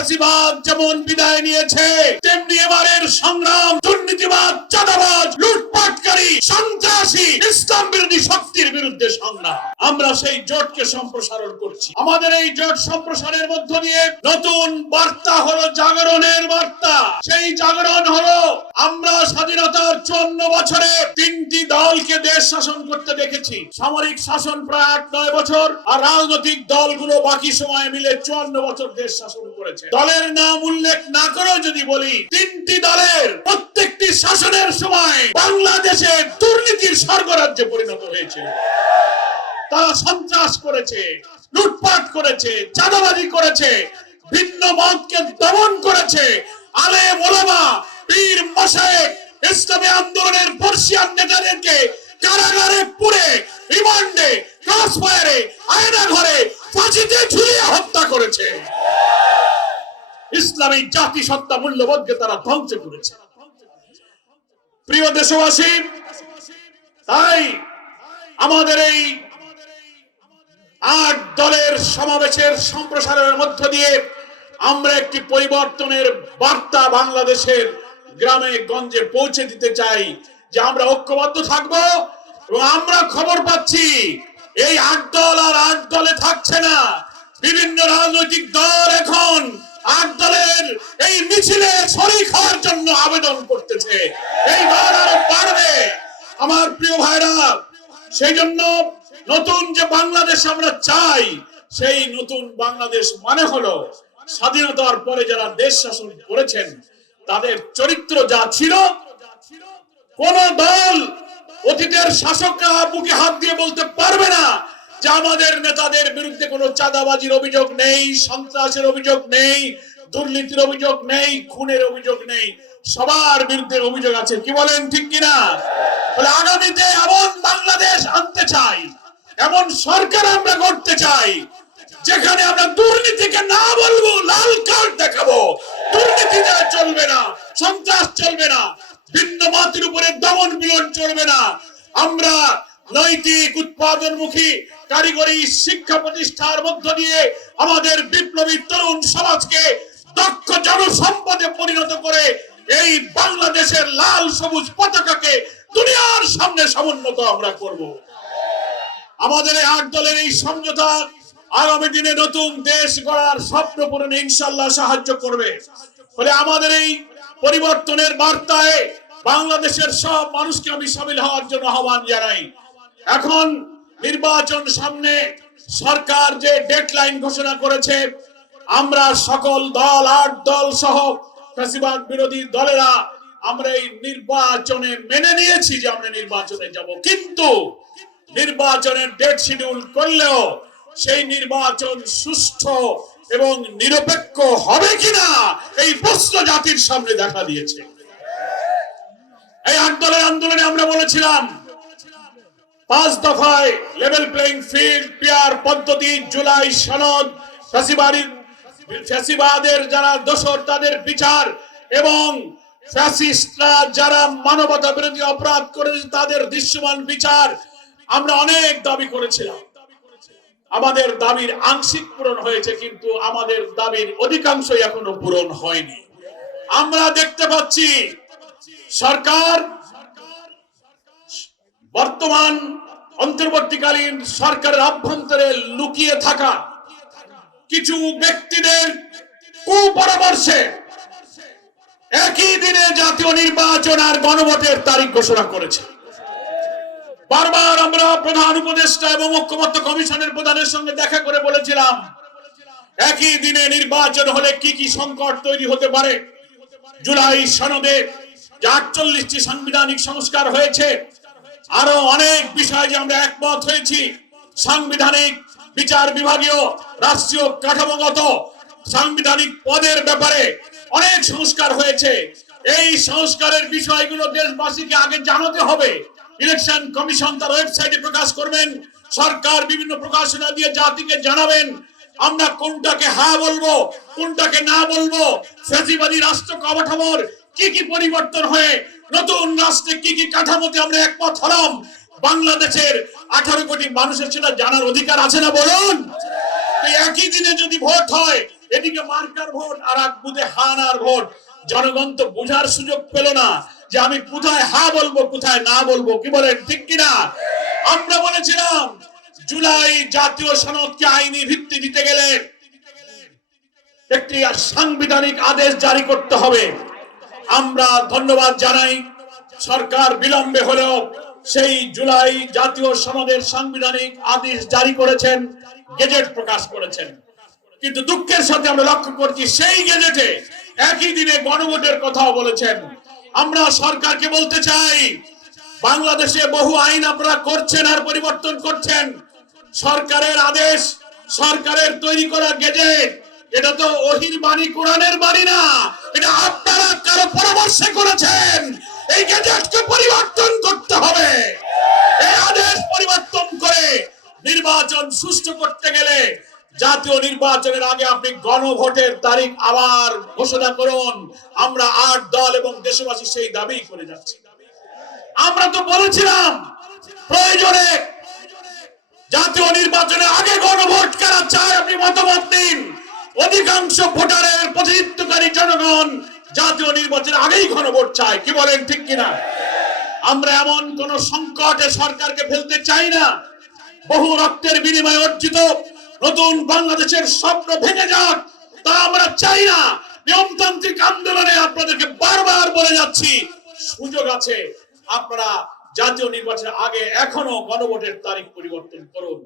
ফ্যাসিবাদ যেমন বিদায় নিয়েছে তেমনি এবারের সংগ্রাম দুর্নীতিবাদ চাঁদাবাজ লুটপাটকারী সন্ত্রাসী, ইসলাম বিরোধী শক্তির বিরুদ্ধে সংগ্রাম। আমরা সেই জোটকে সম্প্রসারণ করছি। আমাদের এই জোট সম্প্রসারের মধ্য দিয়ে নতুন বার্তা হলো জাগরণের বার্তা। সেই জাগরণ হলো আমরা স্বাধীনতার চুয়ান্ন বছরে তিনটি দলকে দেশ শাসন করতে দেখেছি। সামরিক শাসন প্রায় আট, নয় বছর আর রাজনৈতিক দলগুলো বাকি সময় মিলে চুয়ান্ন বছর দেশ শাসন করেছে। দলের নাম উল্লেখ না করেও যদি বলি, তিনটি দলের প্রত্যেকটি শাসনের সময় বাংলাদেশে দুর্নীতির স্বর্গরাজ্যে পরিণত হয়েছিল। তারা সন্ত্রাস করেছে, লুটপাট করেছে, চাঁদাবাজি করেছে, ভিন্ন মতকে দমন করেছে। আলে মোলামা পীর মশায়েক ইসলামী আন্দোলনের বর্ষিয়ান নেতাদেরকে কারাগারে পুরে রিমান্ডে ক্রস ফায়ারে আয়না ঘরে, ফাঁসিতে ঝুলিয়ে হত্যা করেছে। ইসলামী জাতিসত্তা মূল্যবোধকে তারা ধ্বংস করেছে। প্রিয় দেশবাসী, তাই আমাদের এই আট দলের সমাবেশের সম্প্রসারণের মধ্য দিয়ে আমরা একটি পরিবর্তনের বার্তা বাংলাদেশের গ্রামে, গঞ্জে পৌঁছে দিতে চাই যে আমরা ঐক্যবদ্ধ থাকব এবং আমরা খবর পাচ্ছি এই আট দল আর আট দলে থাকছে না। বিভিন্ন রাজনৈতিক দল এখন আট দলের এই মিছিলে হওয়ার জন্য আবেদন করতেছে। আরও বাড়বে। আমার প্রিয় ভাইরা, সেই জন্য নতুন যে বাংলাদেশ আমরা চাই, সেই নতুন বাংলাদেশ মানে হলো স্বাধীনতার পরে যারা দেশ শাসন করেছেন, তাদের চরিত্র যা ছিল, কোন দল অতীতের শাসকরা বুকে হাত দিয়ে বলতে পারবে না আমাদের নেতাদের বিরুদ্ধে কোনো চাঁদাবাজির অভিযোগ নেই, সন্ত্রাসের অভিযোগ নেই, দুর্নীতির অভিযোগ নেই, খুনের অভিযোগ নেই, সবার বিরুদ্ধে অভিযোগ আছে। কি বলেন ঠিক কিনা? আগামীতে এমন বাংলাদেশ আনতে চাই, এমন সরকার আমরা করতে চাই, যেখানে আমরা দুর্নীতিকে না বলব, লাল কার্ড দেখাবো। দুর্নীতি চলবে না, সন্ত্রাস চলবে না, ভিন্ন মাতির উপরে দমন বিলন চলবে না। আমরা নৈতিক উৎপাদনমুখী কারিগরি শিক্ষা প্রতিষ্ঠার মধ্য দিয়ে আমাদের বিপ্লবী তরুণ সমাজকে দক্ষ জনসম্পদে পরিণত করে এই বাংলাদেশের লাল সবুজ পতাকাকে দুনিয়ার সামনে সমুন্নত আমরা করব। আমাদের আট দলের এই সমঝোতা আগামী দিনে নতুন দেশ গড়ার স্বপ্ন পূরণে ইনশাল্লাহ সাহায্য করবে। ফলে আমাদের এই পরিবর্তনের বার্তায় বাংলাদেশের সব মানুষকে আমি সামিল হওয়ার জন্য আহ্বান জানাই। এখন নির্বাচন সামনে সরকার যে ডেডলাইন ঘোষণা করেছে, আমরা সকল দল, আট দল সহ ফ্যাসিবাদ বিরোধী দলেরা আমরা এই নির্বাচনে মেনে নিয়েছি যে আমরা নির্বাচনে যাব। কিন্তু নির্বাচনের ডেট শিডিউল করলেও সেই নির্বাচন সুষ্ঠু এবং নিরপেক্ষ হবে কিনা এই প্রশ্ন জাতির সামনে দেখা দিয়েছে। এই আট দলের আন্দোলনে আমরা বলেছিলাম পাঁচ দফায় লেভেল প্লেইং ফিল্ড পিয়ার পদ্ধতি, জুলাই সনদ ফ্যাসিবাদীর ফ্যাসিবাদের যারা দোষর, তাদের বিচার এবং ফ্যাসিস্টরা যারা মানবতা বিরোধী অপরাধ করেছে, তাদের দৃশ্যমান বিচার আমরা অনেক দাবি করেছিলাম। আমাদের দাবির আংশিক পূরণ হয়েছে, কিন্তু আমাদের দাবির অধিকাংশই এখনও পূরণ হয়নি। আমরা দেখতে পাচ্ছি সরকার বর্তমান অন্তর্বর্তীকালীন সরকারের অভ্যন্তরে লুকিয়ে থাকা কিছু ব্যক্তিদের কুপরামর্শে একই দিনে জাতীয় নির্বাচন আর গণভোটের তারিখ ঘোষণা করেছে। বারবার আমরা প্রধান উপদেষ্টা এবং ঐক্যমত্য কমিশনের প্রধানের সঙ্গে দেখা করে বলেছিলাম, একই দিনে নির্বাচন হলে কি কি সংকট তৈরি হতে পারে? জুলাই সনদে যে আটচল্লিশটি সাংবিধানিক সংস্কার হয়েছে আরও অনেক বিষয় যে আমরা একমত হয়েছি। সাংবিধানিক বিচার বিভাগীয় রাষ্ট্রীয় কাঠামোগত সাংবিধানিক পদের ব্যাপারে অনেক সংস্কার হয়েছে। এই সংস্কারের বিষয়গুলো দেশবাসীকে আগে জানাতে হবে। ইলেকশন কমিশন তার ওয়েবসাইটে প্রকাশ করবেন। সরকার বিভিন্ন প্রকাশনা দিয়ে জাতিকে জানাবেন। আমরা কোনটাকে হ্যাঁ বলব, কোনটাকে না বলব ফ্যাসিবাদী রাষ্ট্র কাঠামোর কি কি পরিবর্তন হয়ে নতুন রাষ্ট্রে কি কি কাঠামোতে আমরা একমত হলাম? বাংলাদেশের আঠারো কোটি মানুষের সেটা জানার অধিকার আছে না বলুন? একই দিনে যদি ভোট হয়, এদিকে মার্কার ভোট আর এক বুধে হানার ভোট। জনগণ তো বোঝার সুযোগ পেল না যে আমি কোথায় হা বলব, কোথায় না বলব, কি বলেন, ঠিক কিনা? আমরা বলেছিলাম, জুলাই জাতীয় সনদকে আইনি ভিত্তি দিতে গেলে একটি সাংবিধানিক আদেশ জারি করতে হবে। আমরা ধন্যবাদ জানাই। সরকার বিলম্বে হলেও সেই জুলাই জাতীয় সনদের সাংবিধানিক আদেশ জারি করেছেন, গেজেট প্রকাশ করেছেন। কিন্তু দুঃখের সাথে আমরা লক্ষ্য করছি, সেই গেজেটে একই দিনে গণভোটের কথাও বলেছেন। আমরা সরকারকে বলতে চাই, বাংলাদেশে বহু আইন আপনারা করছেন আর পরিবর্তন করছেন। সরকারের আদেশ, সরকারের তৈরি করা গেজেট এটা তো ওহির বাণী, কোরআনের বাণী না। এটা আপনারা কারও পরামর্শে করেছেন। এই গেজেটকে পরিবর্তন করতে হবে। এই আদেশ পরিবর্তন করে নির্বাচন সুষ্ঠু করতে গেলে জাতীয় নির্বাচনের আগে আপনি গণভোটের তারিখ আবার ঘোষণা করুন। আমরা আট দল এবং দেশবাসী সেই দাবি করে যাচ্ছি। আমরা তো বলেছিলাম, প্রয়োজনে জাতীয় নির্বাচনের আগে গণভোট কারা চায় আপনি মতামত দিন। অধিকাংশ ভোটারের প্রতিনিধিত্বকারী জনগণ জাতীয় নির্বাচনের আগেই গণভোট চায়। কি বলেন ঠিক কিনা? আমরা এমন কোন সংকটে সরকারকে ফেলতে চাই না। বহু রক্তের বিনিময়ে অর্জিত নতুন বাংলাদেশের স্বপ্ন ভেঙে যাক, তা আমরা চাই না। নিয়মতান্ত্রিক আন্দোলনে আপনাদেরকে বারবার বলে যাচ্ছি, সুযোগ আছে। আপনারা জাতীয় নির্বাচনের আগে এখনও গণভোটের তারিখ পরিবর্তন করুন।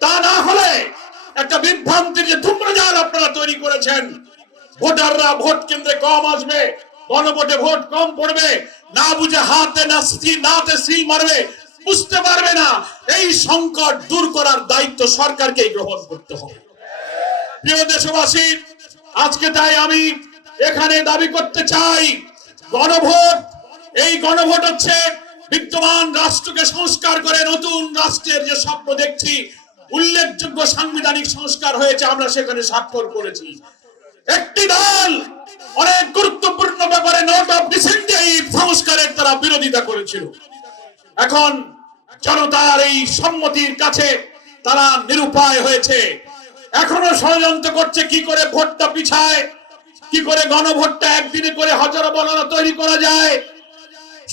তা না হলে একটা বিভ্রান্তির যে ধূম্রজাল আপনারা তৈরি করেছেন। ভোটাররা ভোট কেন্দ্রে কম আসবে গণভোটে ভোট কম পড়বে। না বুঝে হাতে না নাতে সিল মারবে, বুঝতে পারবে না। এই সংকট দূর করার দায়িত্ব সরকারকেই গ্রহণ করতে হবে। প্রিয় দেশবাসী, আজকে তাই আমি এখানে দাবি করতে চাই, গণভোট, এই গণভোট হচ্ছে বিদ্যমান রাষ্ট্রকে সংস্কার করে নতুন রাষ্ট্রের যে স্বপ্ন দেখছি উল্লেখযোগ্য সাংবিধানিক সংস্কার হয়েছে, আমরা সেখানে স্বাক্ষর করেছি। একটি দল অনেক গুরুত্বপূর্ণ ব্যাপারে নোট অফ ডিসেন্ট এই সংস্কারের তারা বিরোধিতা করেছিল। এখন জনতার এই সম্মতির কাছে তারা নিরুপায় হয়েছে। এখনও ষড়যন্ত্র করছে, কি করে ভোটটা পিছায়, কি করে গণভোটটা একদিনে করে হাজারো বলারা তৈরি করা যায়,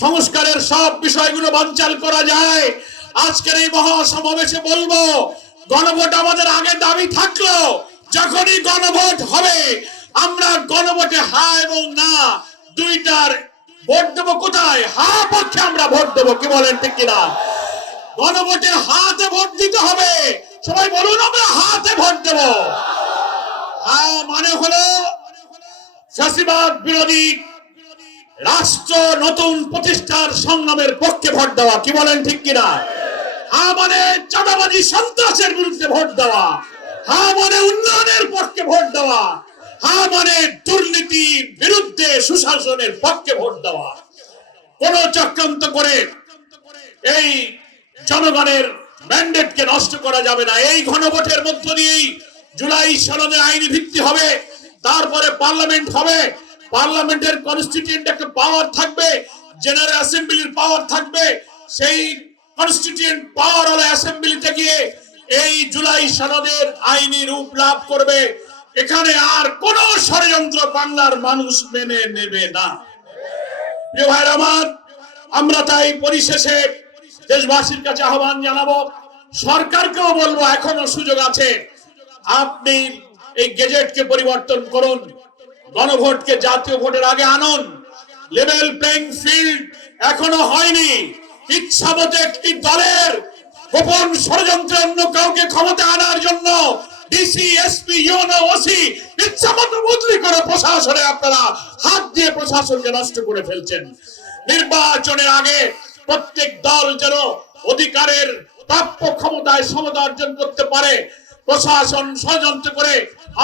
সংস্কারের সব বিষয়গুলো বানচাল করা যায়। আজকের এই মহাসমাবেশে বলব গণভোট আমাদের আগে দাবি থাকল, যখনই গণভোট হবে, আমরা গণভোটে হা এবং না, দুইটার ভোট দেবো কোথায়? হা পক্ষে আমরা ভোট দেবো, কি বলেন ঠিক কিনা? গণভোটে হাতে ভোট দিতে হবে, সবাই বলুন আমরা হাতে ভোট দেব। হা মানে হলো ফ্যাসিবাদ বিরোধী রাষ্ট্র নতুন প্রতিষ্ঠার সংগ্রামের পক্ষে ভোট দেওয়া, কি বলেন ঠিক কিনা? হা মানে চাঁদাবাজি সন্ত্রাসের বিরুদ্ধে ভোট দেওয়া হা মানে উন্নয়নের পক্ষে ভোট দেওয়া হা মানে দুর্নীতি বিরুদ্ধে সুশাসনের পক্ষে ভোট দেওয়া। কোন চক্রান্ত করে এই জনগণের ম্যান্ডেটকে নষ্ট করা যাবে না। এই ঘনভোটের মধ্য দিয়েই জুলাই সনদের আইনি ভিত্তি হবে, তারপরে পার্লামেন্ট হবে। পার্লামেন্টের কনস্টিটিউয়েন্ট একটা পাওয়ার থাকবে জেনারেল অ্যাসেম্বলির পাওয়ার থাকবে। সেই কনস্টিটিউয়েন্ট পাওয়ার হলো অ্যাসেম্বলিতে গিয়ে এই জুলাই সনদের আইনি রূপ লাভ করবে। এখানে আর কোন ষড়যন্ত্র বাংলার মানুষ মেনে নেবে না। প্রিয় ভাইয়ের আমার, আমরা তাই পরিশেষে দেশবাসীর কাছে আহ্বান জানাব, সরকারকেও বলব এখনও সুযোগ আছে। আপনি এই গেজেটকে পরিবর্তন করুন, গণভোটকে জাতীয় ভোটের আগে আনুন। লেভেল প্লেইং ফিল্ড এখনও হয়নি। ইচ্ছা মতো একটি দলের গোপন ষড়যন্ত্রে অন্য কাউকে ক্ষমতা আনার জন্য ডিসি এসপি ইউনো ওসি ইচ্ছা মতো বদলি করে প্রশাসনে আপনারা হাত দিয়ে প্রশাসনকে নষ্ট করে ফেলছেন। নির্বাচনের আগে প্রত্যেক দল যেন অধিকারের প্রাপ্য ক্ষমতায় সমতা অর্জন করতে পারে। প্রশাসন ষড়যন্ত্র করে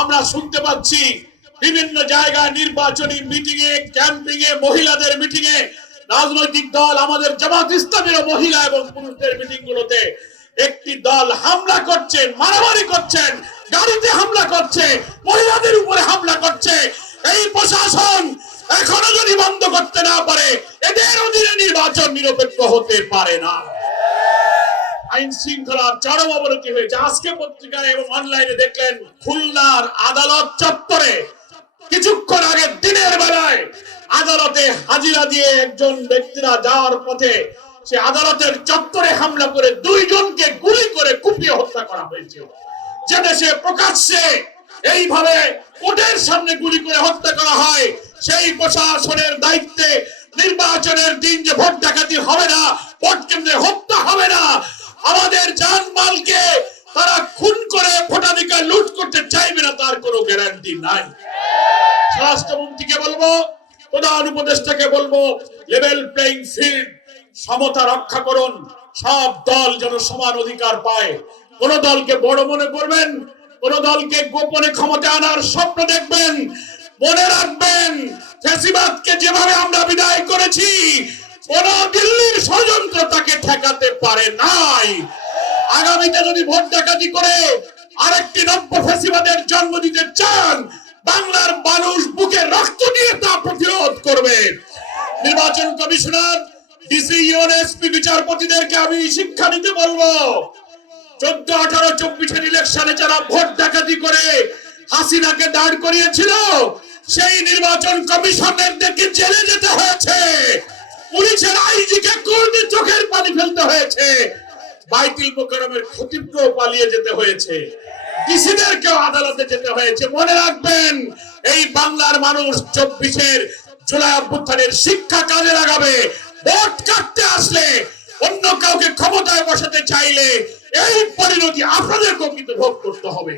আমরা শুনতে পাচ্ছি বিভিন্ন জায়গায় নির্বাচনী মিটিং এ ক্যাম্পিং এ মহিলাদের মিটিং এ রাজনৈতিক দল আমাদের জামাত ইসলামের মহিলা এবং পুরুষদের মিটিং গুলোতে একটি দল হামলা করছেন মারামারি করছেন গাড়িতে হামলা করছে, মহিলাদের উপরে হামলা করছে। এই প্রশাসন এখনও যদি বন্ধ করতে না পারে, এদের অধীনে নির্বাচন নিরপেক্ষ হতে পারে না। আইন শৃঙ্খলার চরম অবনতি হয়েছে। আজকে পত্রিকায় এবং অনলাইনে দেখলেন খুলনার আদালত চত্বরে, কিছুক্ষণ আগে দিনের বেলায় আদালতে হাজিরা দিয়ে একজন ব্যক্তিরা যাওয়ার পথে সে আদালতের চত্বরে হামলা করে দুইজনকে গুলি করে কুপিয়ে হত্যা করা হয়েছে। যে দেশে প্রকাশ্যে এইভাবে কোর্টের সামনে গুলি করে হত্যা করা হয়, সেই প্রশাসনের দায়িত্বে নির্বাচনের দিন যে ভোট ডাকাতি হবে না, ভোট কেন্দ্রে হত্যা হবে না, আমাদের জানমালকে তারা খুন করে ভোটাধিকার লুট করতে চাইবে না, তার কোনো গ্যারান্টি নাই। স্বরাষ্ট্রমন্ত্রীকে বলব প্রধান উপদেষ্টাকে বলব লেভেল প্লেইং ফিল্ড সমতা রক্ষা করুন। সব দল যেন সমান অধিকার পায়। কোন দলকে বড় মনে করবেন, কোন দলকে গোপনে ক্ষমতা আনার স্বপ্ন দেখবেন, মনে রাখবেন ফ্যাসিবাদকে যেভাবে আমরা বিদায় করেছি, কোন দিল্লির ষড়যন্ত্র তাকে ঠেকাতে পারে নাই। আগামীতে যদি ভোট ডাকাতি করে আরেকটি নব্য ফ্যাসিবাদের জন্ম দিতে চান বাংলার মানুষ বুকে রক্ত দিয়ে তা প্রতিরোধ করবে। নির্বাচন কমিশনার ডিসি ইউএনএসপি বিচারপতিদেরকে আমি শিক্ষা দিতে বলব। চোদ্দ আঠারো চব্বিশের ইলেকশনে যারা ভোট ডাকাতি করে হাসিনাকে দাঁড় করিয়েছিল, সেই নির্বাচন কমিশনারদেরকে জেলে যেতে হয়েছে। পুলিশের আইজিকে কোর্টে চোখের পানি ফেলতে হয়েছে। বাইতুল মোকারমের খতিবকেও পালিয়ে যেতে হয়েছে। ডিসিদেরকেও আদালতে যেতে হয়েছে? মনে রাখবেন, এই বাংলার মানুষ চব্বিশের জুলাই অভ্যুত্থানের শিক্ষা কাজে লাগাবে। ভোট কাটতে আসলে অন্য কাউকে ক্ষমতায় বসাতে চাইলে এই পরিণতি আপনাদেরকেও কিন্তু ভোগ করতে হবে।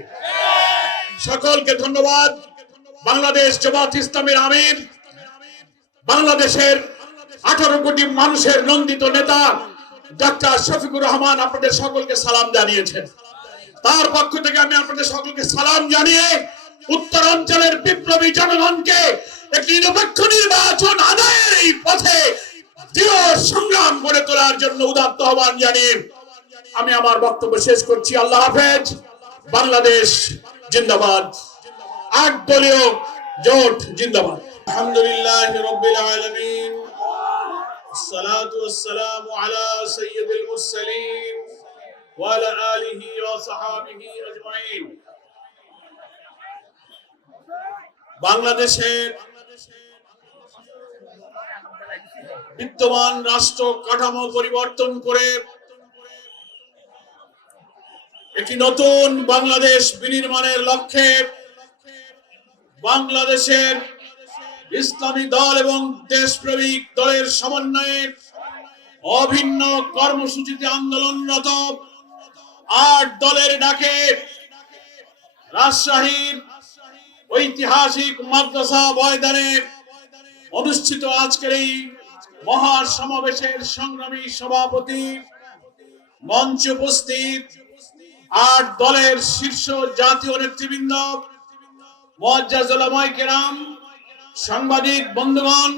সকলকে ধন্যবাদ। বাংলাদেশ জামাত ইসলামের আমির, বাংলাদেশের আঠারো কোটি মানুষের নন্দিত নেতা ডাক্তার শফিকুর রহমান আপনাদের সকলকে সালাম জানিয়েছেন। তার পক্ষ থেকে আমি আপনাদের সকলকে সালাম জানিয়ে উত্তরাঞ্চলের বিপ্লবী জনগণকে একটি নিরপেক্ষ নির্বাচন আদায়ের এই পথে দৃঢ় সংগ্রাম গড়ে তোলার জন্য উদাত্ত আহ্বান জানিয়ে আমি আমার বক্তব্য শেষ করছি আল্লাহ হাফেজ বাংলাদেশ জিন্দাবাদ আট দলীয় জোট জিন্দাবাদ আলহামদুলিল্লাহ রব্বিল আলামিন الصلاة والسلام على سيد المرسلين وعلى آله وصحابه أجمعين বাংলাদেশের বিদ্যমান রাষ্ট্র কাঠামো পরিবর্তন করে একটি নতুন বাংলাদেশ বিনির্মাণের লক্ষ্যে বাংলাদেশের ইসলামী দল এবং দেশপ্রেমিক দলের সমন্বয়ে অভিন্ন কর্মসূচিতে আন্দোলনরত আট দলের ডাকে রাজশাহীর ঐতিহাসিক মাদ্রাসা ময়দানে অনুষ্ঠিত আজকের এই মহা সমাবেশের সংগ্রামী সভাপতি মঞ্চে উপস্থিত আট দলের শীর্ষ জাতীয় নেতৃবৃন্দ মজ্জাজুলামাই কেরাম, সাংবাদিক বন্ধুগণ,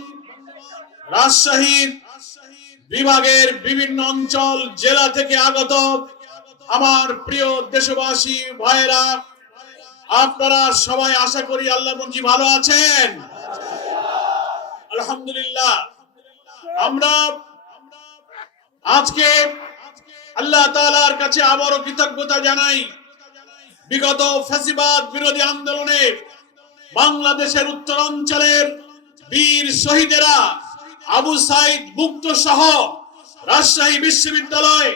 রাজশাহীর বিভাগের বিভিন্ন অঞ্চল, জেলা থেকে আগত আমার প্রিয় দেশবাসী ভাইরা আপনারা সবাই আশা করি আল্লাহ মঞ্জি ভালো আছেন। আলহামদুলিল্লাহ। আমরা আজকে আল্লাহ তাআলার কাছে আবারও কৃতজ্ঞতা জানাই। বিগত ফ্যাসিবাদ বিরোধী আন্দোলনে বাংলাদেশের উত্তরাঞ্চলের বীর শহীদেরা আবু সাইদ মুক্ত সহ রাজশাহী বিশ্ববিদ্যালয়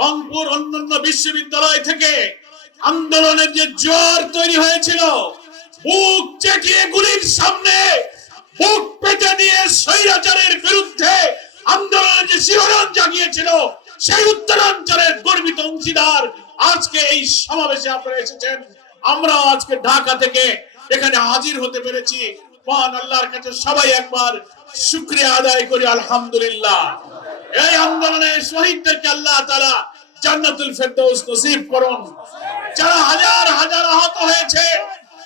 রংপুর অন্যান্য বিশ্ববিদ্যালয় থেকে আন্দোলনের যে জোয়ার তৈরি হয়েছিল, বুক চেটিয়ে গুলির সামনে, বুক পেতে দিয়ে স্বৈরাচারের বিরুদ্ধে আন্দোলনের যে শিহরণ জাগিয়েছিল, সেই উত্তরাঞ্চলের গর্বিত অংশীদার আজকে এই সমাবেশে আপনারা এসেছেন। আমরাও আজকে ঢাকা থেকে এখানে হাজির হতে পেরেছি। মহান আল্লাহর কাছে সবাই একবার শুক্রিয়া আদায় করি, আলহামদুলিল্লাহ। এই আন্দোলনে শহীদদেরকে আল্লাহ তাআলা জান্নাতুল ফেরদৌস নসিব করুন। যারা হাজার হাজার আহত হয়েছে,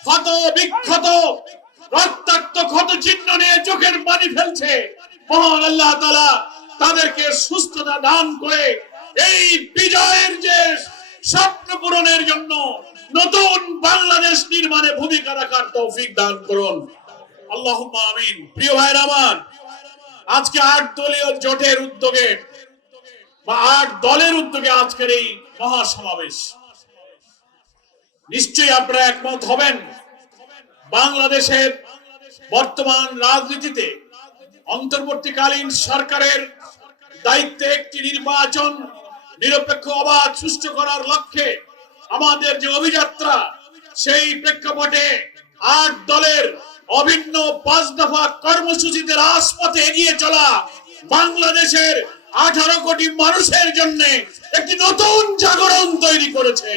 ক্ষত, বিক্ষত, রক্তাক্ত, ক্ষত চিহ্ন নিয়ে চোখের পানি ফেলছে, মহান আল্লাহ তাআলা তাদেরকে সুস্থতা দান করে এই বিজয়ের যে স্বপ্ন পূরণের জন্য নতুন বাংলাদেশ নির্মাণে ভূমিকা রাখার তৌফিক দান করুন। আল্লাহ আমিন। প্রিয় ভাইরা আমার আজকে আট দলীয় জোটের উদ্যোগে বা আট দলের উদ্যোগে আজকের এই মহাসমাবেশ। নিশ্চয়ই আপনারা একমত হবেন, বাংলাদেশের বর্তমান রাজনীতিতে অন্তর্বর্তীকালীন সরকারের দায়িত্বে একটি নির্বাচন নিরপেক্ষ অবাধ সুষ্ঠু করার লক্ষ্যে আমাদের যে অভিযাত্রা, সেই প্রেক্ষাপটে আট দলের অভিন্ন পাঁচ দফা কর্মসূচিতে রাজপথে এগিয়ে চলা বাংলাদেশের আঠারো কোটি মানুষের জন্য একটি নতুন জাগরণ তৈরি করেছে।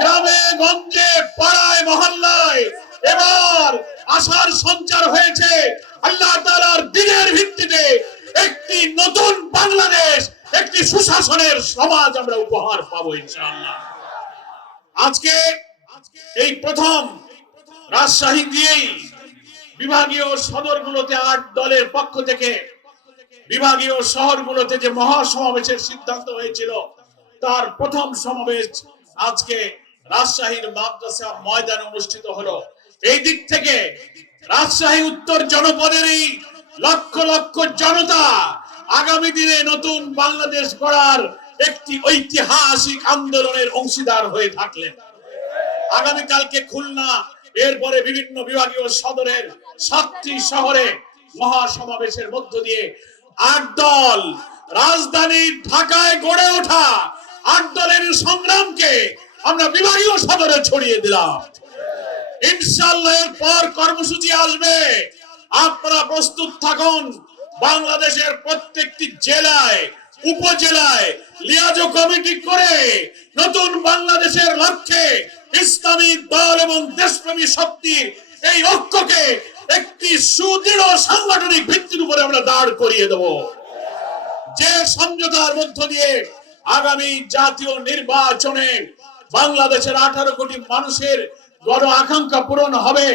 গ্রামে, গঞ্জে, পাড়ায়, মহল্লায় এবার আশার সঞ্চার হয়েছে আল্লাহ তাআলার দিনের ভিত্তিতে একটি নতুন বাংলাদেশ, একটি সুশাসনের সমাজ আমরা উপহার পাবো ইনশাআল্লাহ। আজকে এই প্রথম রাজশাহী দিয়েই বিভাগীয় সদরগুলোতে আট দলের পক্ষ থেকে বিভাগীয় শহরগুলোতে যে মহাসমাবেশের সিদ্ধান্ত হয়েছিল, তার প্রথম সমাবেশ আজকে রাজশাহীর মাদ্রাসা ময়দানে অনুষ্ঠিত হলো। এই দিক থেকে রাজশাহী উত্তর জনপদেরই লক্ষ লক্ষ জনতা আগামী দিনে নতুন বাংলাদেশ গড়ার একটি ঐতিহাসিক আন্দোলনের অংশীদার হয়ে থাকলেন। আগামীকালকে খুলনা এরপরে বিভিন্ন বিভাগীয় সদরের সাতটি শহরে মহাসমাবেশের মধ্য দিয়ে আট দল রাজধানী ঢাকায় গড়ে ওঠা আট দলের সংগ্রামকে আমরা বিভাগীয় সদরে ছড়িয়ে দিলাম। ইনশাল্লাহ পর কর্মসূচি আসবে। আপনারা প্রস্তুত থাকুন, বাংলাদেশের প্রত্যেকটি জেলায়, উপজেলায় লিয়াজো কমিটি করে নতুন বাংলাদেশের লক্ষ্যে ইসলামী দল এবং দেশপ্রেমী শক্তি এই ঐক্যকে একটি সুদৃঢ় সাংগঠনিক ভিত্তির উপরে আমরা দাঁড় করিয়ে দেব। যে সমঝোতার মধ্য দিয়ে আগামী জাতীয় নির্বাচনে বাংলাদেশের আঠারো কোটি মানুষের বড় আকাঙ্ক্ষা পূরণ হবে